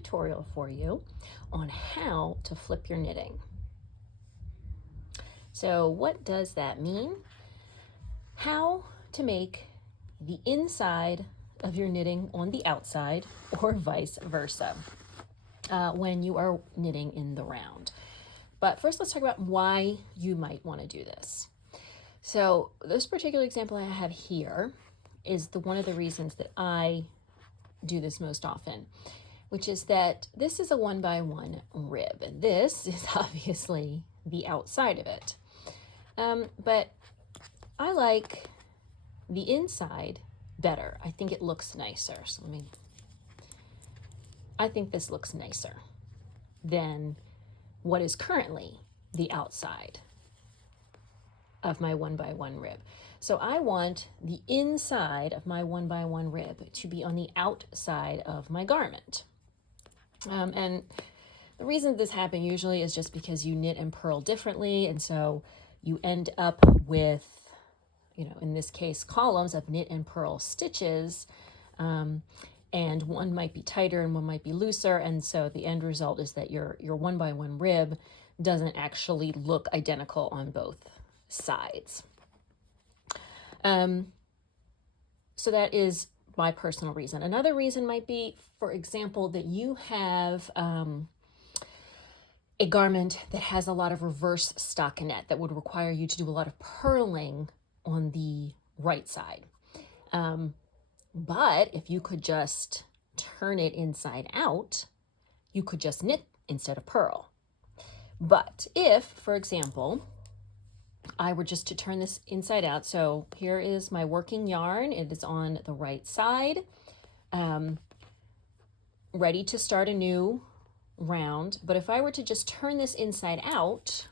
tutorial for you on how to flip your knitting. So what does that mean? How to make the inside of your knitting on the outside or vice versa when you are knitting in the round. But first let's talk about why you might want to do this. So this particular example I have here is one of the reasons that I do this most often, which is that this is a 1x1 rib, and this is obviously the outside of it. But I like the inside better. I think it looks nicer. So I think this looks nicer than what is currently the outside of my 1x1 rib. So I want the inside of my 1x1 rib to be on the outside of my garment. And the reason this happens usually is just because you knit and purl differently, and so you end up with, in this case, columns of knit and purl stitches, and one might be tighter and one might be looser, and so the end result is that your 1x1 rib doesn't actually look identical on both sides. So that is my personal reason. Another reason might be, for example, that you have a garment that has a lot of reverse stockinette that would require you to do a lot of purling on the right side. But if you could just turn it inside out, you could just knit instead of purl. But if, for example, I were just to turn this inside out, so here is my working yarn, it is on the right side, ready to start a new round. But if I were to just turn this inside out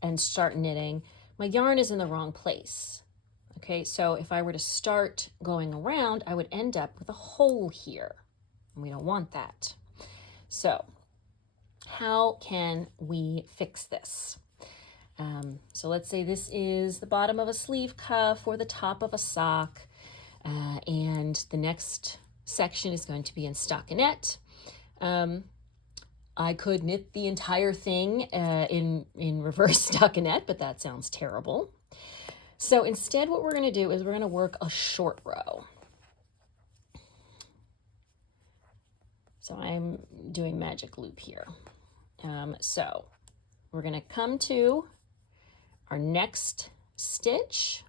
and start knitting, my yarn is in the wrong place. Okay, so if I were to start going around, I would end up with a hole here, and we don't want that. So how can we fix this? So let's say this is the bottom of a sleeve cuff or the top of a sock, and the next section is going to be in stockinette. I could knit the entire thing in reverse stockinette, but that sounds terrible. So instead what we're going to do is we're going to work a short row. So I'm doing magic loop here. So we're going to come to our next stitch.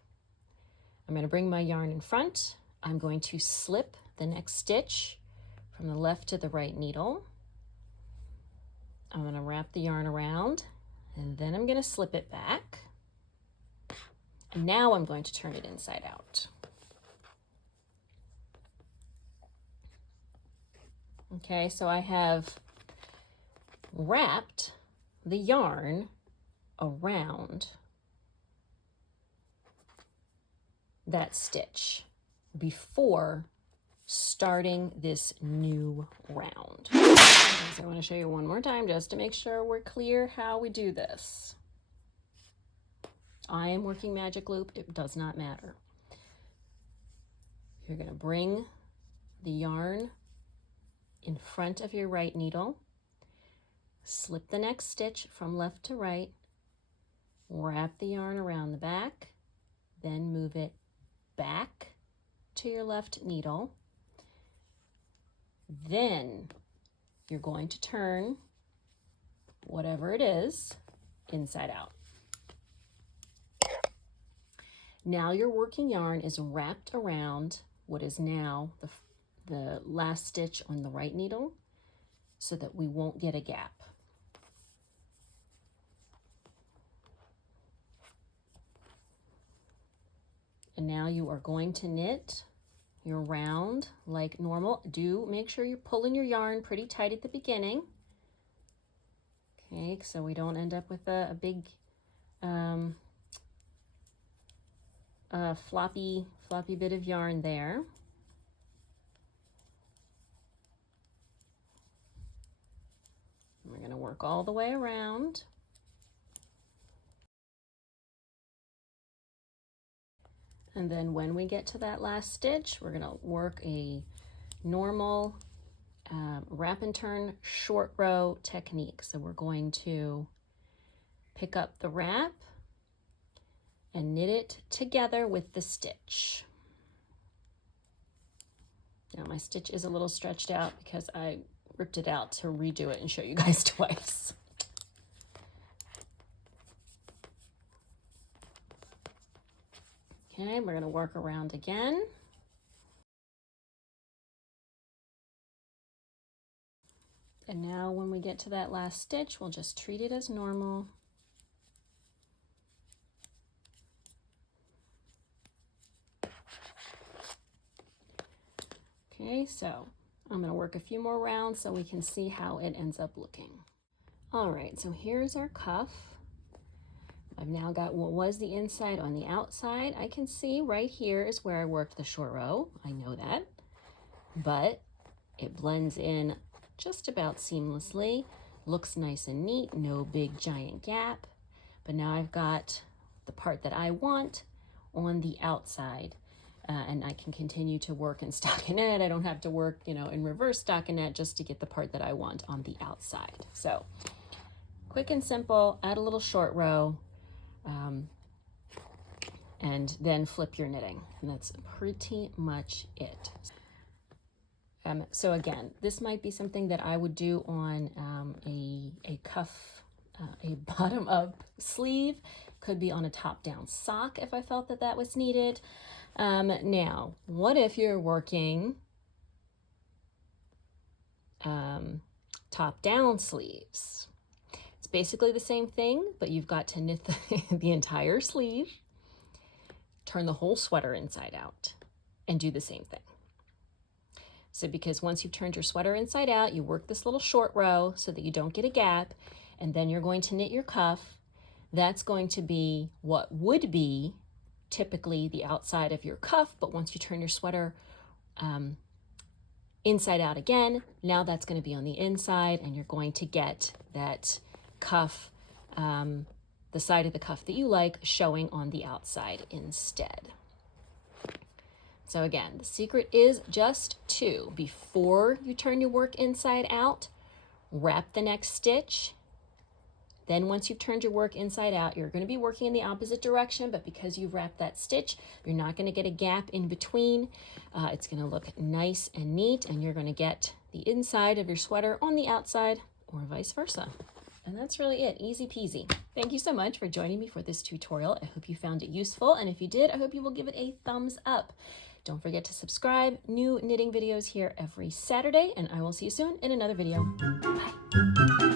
I'm going to bring my yarn in front. I'm going to slip the next stitch from the left to the right needle. I'm going to wrap the yarn around, and then I'm going to slip it back. And now I'm going to turn it inside out. Okay, so I have wrapped the yarn around that stitch before starting this new round. So I want to show you one more time just to make sure we're clear how we do this. I am working magic loop, it does not matter. You're going to bring the yarn in front of your right needle, slip the next stitch from left to right, wrap the yarn around the back, then move it back to your left needle. Then you're going to turn whatever it is inside out. Now your working yarn is wrapped around what is now the last stitch on the right needle so that we won't get a gap. And now you are going to knit your round like normal. Do make sure you're pulling your yarn pretty tight at the beginning. Okay, so we don't end up with a big floppy bit of yarn there. We're going to work all the way around. And then when we get to that last stitch, we're going to work a normal wrap and turn short row technique. So we're going to pick up the wrap and knit it together with the stitch. Now my stitch is a little stretched out because I ripped it out to redo it and show you guys twice. Okay, we're going to work around again. And now when we get to that last stitch, we'll just treat it as normal. Okay, so I'm going to work a few more rounds so we can see how it ends up looking. All right, so here's our cuff. I've now got what was the inside on the outside. I can see right here is where I worked the short row. I know that, but it blends in just about seamlessly. Looks nice and neat, no big giant gap. But now I've got the part that I want on the outside. And I can continue to work in stockinette. I don't have to work, in reverse stockinette just to get the part that I want on the outside. So quick and simple, add a little short row, and then flip your knitting. And that's pretty much it. So again, this might be something that I would do on a cuff, a bottom up sleeve, could be on a top down sock if I felt that that was needed. Now, what if you're working top down sleeves? It's basically the same thing, but you've got to knit the entire sleeve, turn the whole sweater inside out, and do the same thing. So because once you've turned your sweater inside out, you work this little short row so that you don't get a gap, and then you're going to knit your cuff. That's going to be what would be typically the outside of your cuff, but once you turn your sweater inside out again, now that's going to be on the inside, and you're going to get that cuff, the side of the cuff that you like, showing on the outside instead. So again, the secret is just to, before you turn your work inside out, wrap the next stitch. Then once you've turned your work inside out, you're going to be working in the opposite direction, but because you've wrapped that stitch, you're not going to get a gap in between. It's going to look nice and neat, and you're going to get the inside of your sweater on the outside, or vice versa. And that's really it, easy peasy. Thank you so much for joining me for this tutorial. I hope you found it useful, and if you did, I hope you will give it a thumbs up. Don't forget to subscribe. New knitting videos here every Saturday, and I will see you soon in another video. Bye.